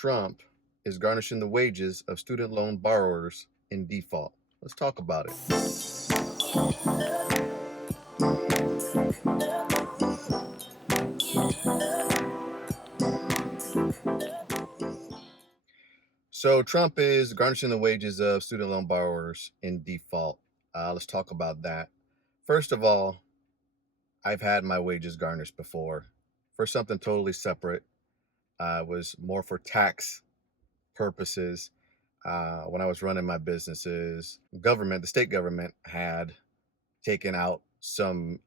Trump is garnishing the wages of student loan borrowers in default. Let's talk about it. So Trump is garnishing the wages of student loan borrowers in default. Let's talk about that. First of all, I've had my wages garnished before for something totally separate. It was more for tax purposes. When I was running my businesses, the state government had taken out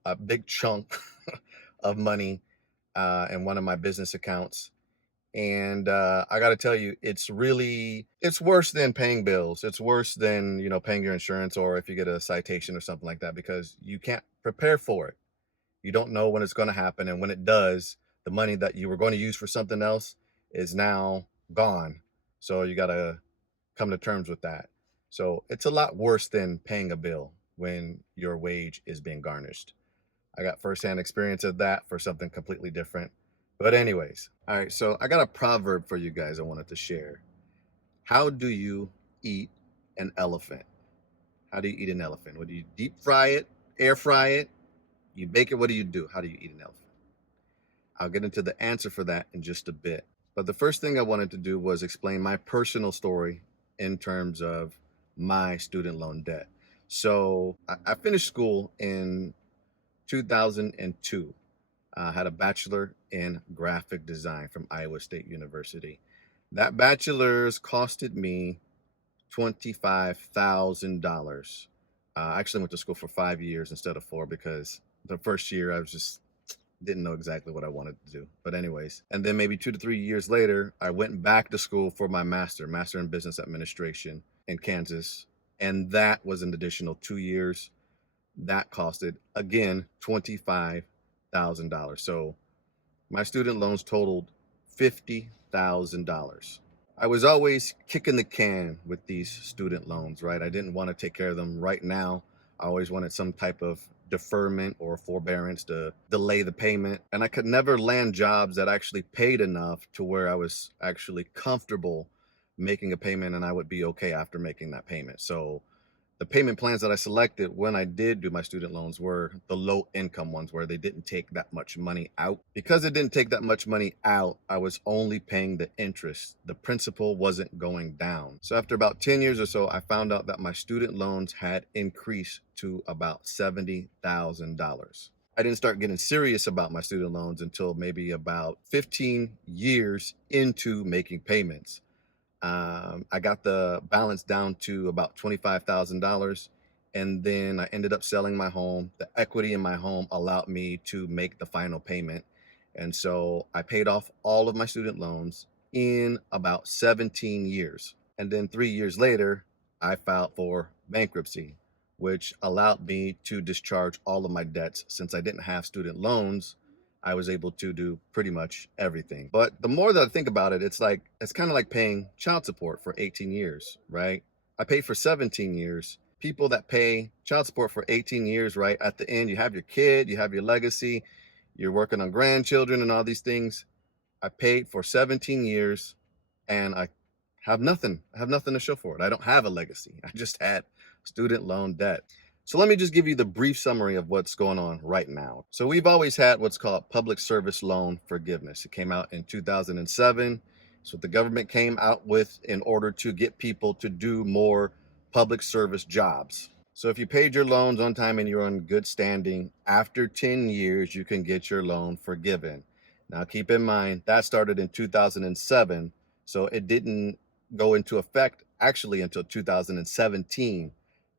a big chunk of money in one of my business accounts. And I got to tell you, it's worse than paying bills. It's worse than, paying your insurance or if you get a citation or something like that, because you can't prepare for it. You don't know when it's going to happen. And when it does, the money that you were going to use for something else is now gone. So you got to come to terms with that. So it's a lot worse than paying a bill when your wage is being garnished. I got firsthand experience of that for something completely different. But anyways, all right, so I got a proverb for you guys I wanted to share. How do you eat an elephant? How do you eat an elephant? What do you deep fry it, air fry it, you bake it? What do you do? How do you eat an elephant? I'll get into the answer for that in just a bit. But the first thing I wanted to do was explain my personal story in terms of my student loan debt. So I finished school in 2002. I had a bachelor in graphic design from Iowa State University. That bachelor's costed me $25,000. I actually went to school for 5 years instead of 4 because the first year I didn't know exactly what I wanted to do. But anyways, and then maybe 2 to 3 years later, I went back to school for my master in business administration in Kansas. And that was an additional 2 years. That costed, again, $25,000. So my student loans totaled $50,000. I was always kicking the can with these student loans, right? I didn't want to take care of them right now. I always wanted some type of deferment or forbearance to delay the payment. And I could never land jobs that actually paid enough to where I was actually comfortable making a payment and I would be okay after making that payment. So the payment plans that I selected when I did do my student loans were the low income ones where they didn't take that much money out. Because it didn't take that much money out, I was only paying the interest. The principal wasn't going down. So after about 10 years or so, I found out that my student loans had increased to about $70,000. I didn't start getting serious about my student loans until maybe about 15 years into making payments. I got the balance down to about $25,000. And then I ended up selling my home. The equity in my home allowed me to make the final payment. And so I paid off all of my student loans in about 17 years. And then 3 years later, I filed for bankruptcy, which allowed me to discharge all of my debts. Since I didn't have student loans, I was able to do pretty much everything. But the more that I think about it, it's kind of like paying child support for 18 years, right? I paid for 17 years. People that pay child support for 18 years, right? At the end, you have your kid, you have your legacy, you're working on grandchildren and all these things. I paid for 17 years and I have nothing. I have nothing to show for it. I don't have a legacy. I just had student loan debt. So let me just give you the brief summary of what's going on right now. So we've always had what's called public service loan forgiveness. It came out in 2007. It's what the government came out with in order to get people to do more public service jobs. So if you paid your loans on time and you're in good standing, after 10 years, you can get your loan forgiven. Now, keep in mind, that started in 2007. So it didn't go into effect actually until 2017.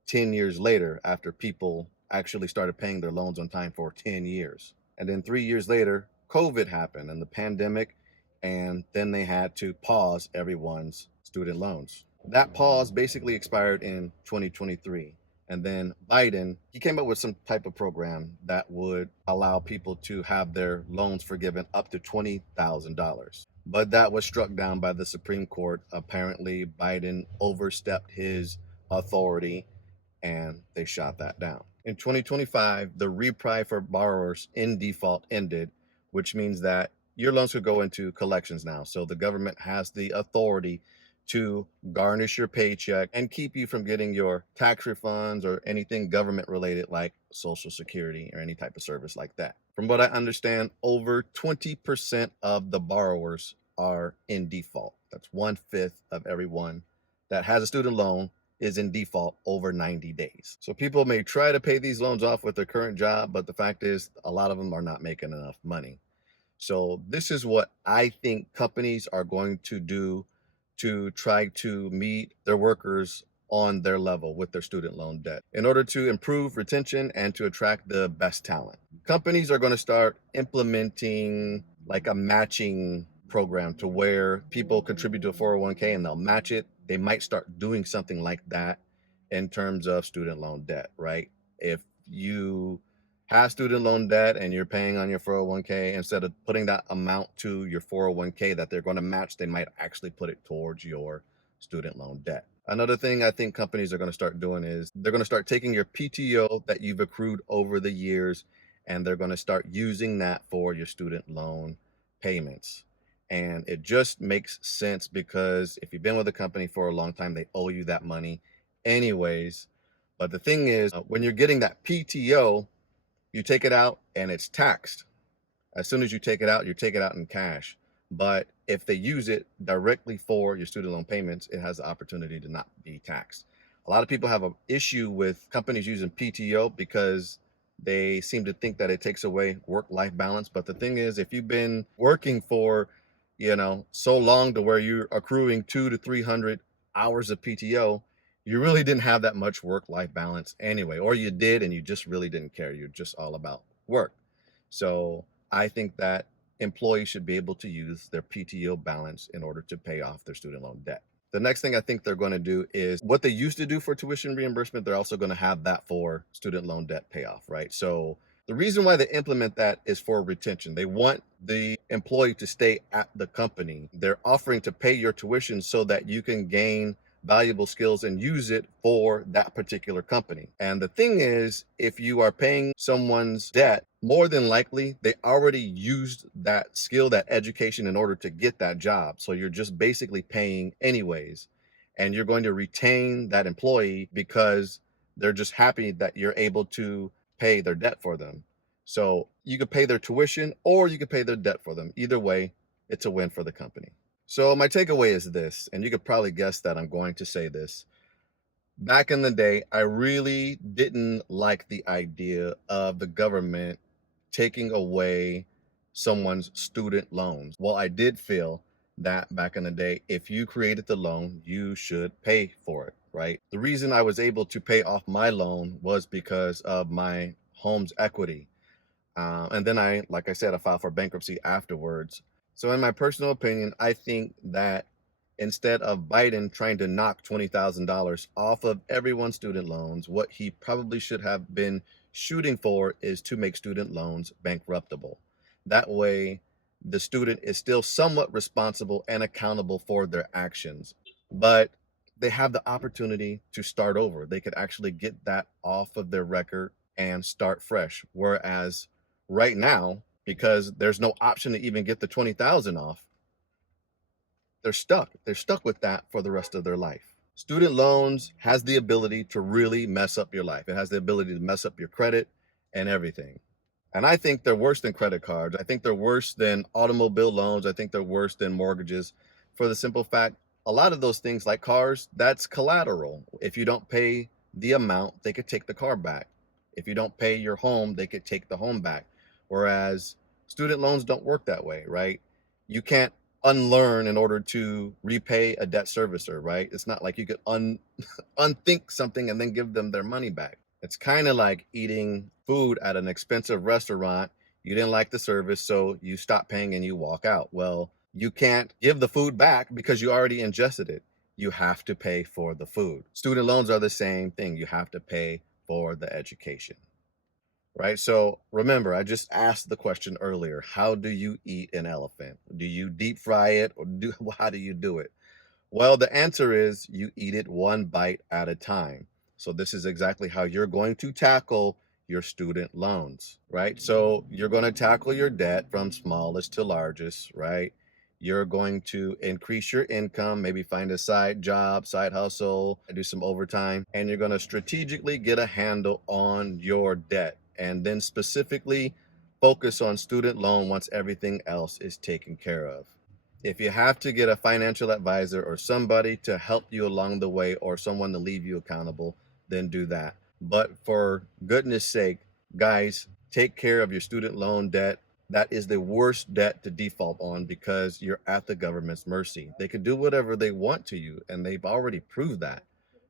10 years later, after people actually started paying their loans on time for 10 years. And then 3 years later, COVID happened and the pandemic, and then they had to pause everyone's student loans. That pause basically expired in 2023. And then Biden, he came up with some type of program that would allow people to have their loans forgiven up to $20,000. But that was struck down by the Supreme Court. Apparently, Biden overstepped his authority and they shot that down. In 2025, the reprieve for borrowers in default ended, which means that your loans could go into collections now. So the government has the authority to garnish your paycheck and keep you from getting your tax refunds or anything government related like Social Security or any type of service like that. From what I understand, over 20% of the borrowers are in default. That's 1/5 of everyone that has a student loan is in default over 90 days. So people may try to pay these loans off with their current job, but the fact is a lot of them are not making enough money. So this is what I think companies are going to do to try to meet their workers on their level with their student loan debt in order to improve retention and to attract the best talent. Companies are going to start implementing like a matching program to where people contribute to a 401k and they'll match it. They might start doing something like that in terms of student loan debt, right? If you have student loan debt and you're paying on your 401k, instead of putting that amount to your 401k that they're going to match, they might actually put it towards your student loan debt. Another thing I think companies are going to start doing is they're going to start taking your PTO that you've accrued over the years and they're going to start using that for your student loan payments. And it just makes sense because if you've been with a company for a long time, they owe you that money anyways. But the thing is, when you're getting that PTO, you take it out and it's taxed. As soon as you take it out, you take it out in cash. But if they use it directly for your student loan payments, it has the opportunity to not be taxed. A lot of people have an issue with companies using PTO because they seem to think that it takes away work-life balance. But the thing is, if you've been working for, so long to where you're accruing 200 to 300 hours of PTO, you really didn't have that much work-life balance anyway, or you did and you just really didn't care. You're just all about work. So I think that employees should be able to use their PTO balance in order to pay off their student loan debt. The next thing I think they're going to do is what they used to do for tuition reimbursement, they're also going to have that for student loan debt payoff, right? So the reason why they implement that is for retention. They want the employee to stay at the company. They're offering to pay your tuition so that you can gain valuable skills and use it for that particular company. And the thing is, if you are paying someone's debt, more than likely they already used that skill, that education in order to get that job. So you're just basically paying anyways. And you're going to retain that employee because they're just happy that you're able to pay their debt for them. So you could pay their tuition or you could pay their debt for them. Either way, it's a win for the company. So my takeaway is this, and you could probably guess that I'm going to say this. Back in the day, I really didn't like the idea of the government taking away someone's student loans. Well, I did feel that back in the day, if you created the loan, you should pay for it, right? The reason I was able to pay off my loan was because of my home's equity. And then like I said, I filed for bankruptcy afterwards. So in my personal opinion, I think that instead of Biden trying to knock $20,000 off of everyone's student loans, what he probably should have been shooting for is to make student loans bankruptable. That way, the student is still somewhat responsible and accountable for their actions, but they have the opportunity to start over. They could actually get that off of their record and start fresh. Whereas right now, because there's no option to even get the 20,000 off, they're stuck. They're stuck with that for the rest of their life. Student loans has the ability to really mess up your life. It has the ability to mess up your credit and everything. And I think they're worse than credit cards. I think they're worse than automobile loans. I think they're worse than mortgages for the simple fact, a lot of those things like cars, that's collateral. If you don't pay the amount, they could take the car back. If you don't pay your home, they could take the home back. Whereas student loans don't work that way, right? You can't unlearn in order to repay a debt servicer, right? It's not like you could unthink something and then give them their money back. It's kind of like eating food at an expensive restaurant. You didn't like the service, so you stop paying and you walk out. Well, you can't give the food back because you already ingested it. You have to pay for the food. Student loans are the same thing. You have to pay for the education, right? So remember, I just asked the question earlier, how do you eat an elephant? Do you deep fry it or how do you do it? Well, the answer is you eat it one bite at a time. So this is exactly how you're going to tackle your student loans, right? So you're going to tackle your debt from smallest to largest, right? You're going to increase your income, maybe find a side job, side hustle, do some overtime, and you're going to strategically get a handle on your debt. And then specifically focus on student loan once everything else is taken care of. If you have to get a financial advisor or somebody to help you along the way or someone to leave you accountable, then do that. But for goodness sake, guys, take care of your student loan debt. That is the worst debt to default on because you're at the government's mercy. They can do whatever they want to you, and they've already proved that,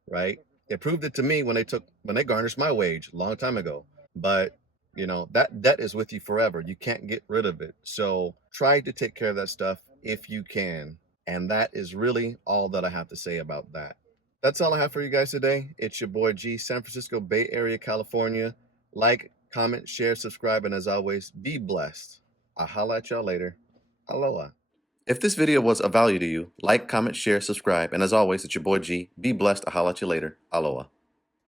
right? They proved it to me when they garnished my wage a long time ago. But that debt is with you forever. You can't get rid of it. So try to take care of that stuff if you can. And that is really all that I have to say about that. That's all I have for you guys today. It's your boy G, San Francisco Bay Area, California. Like, comment, share, subscribe, and as always, be blessed. I'll holla at y'all later. Aloha. If this video was of value to you, like, comment, share, subscribe, and as always, it's your boy G. Be blessed. I'll holla at you later. Aloha.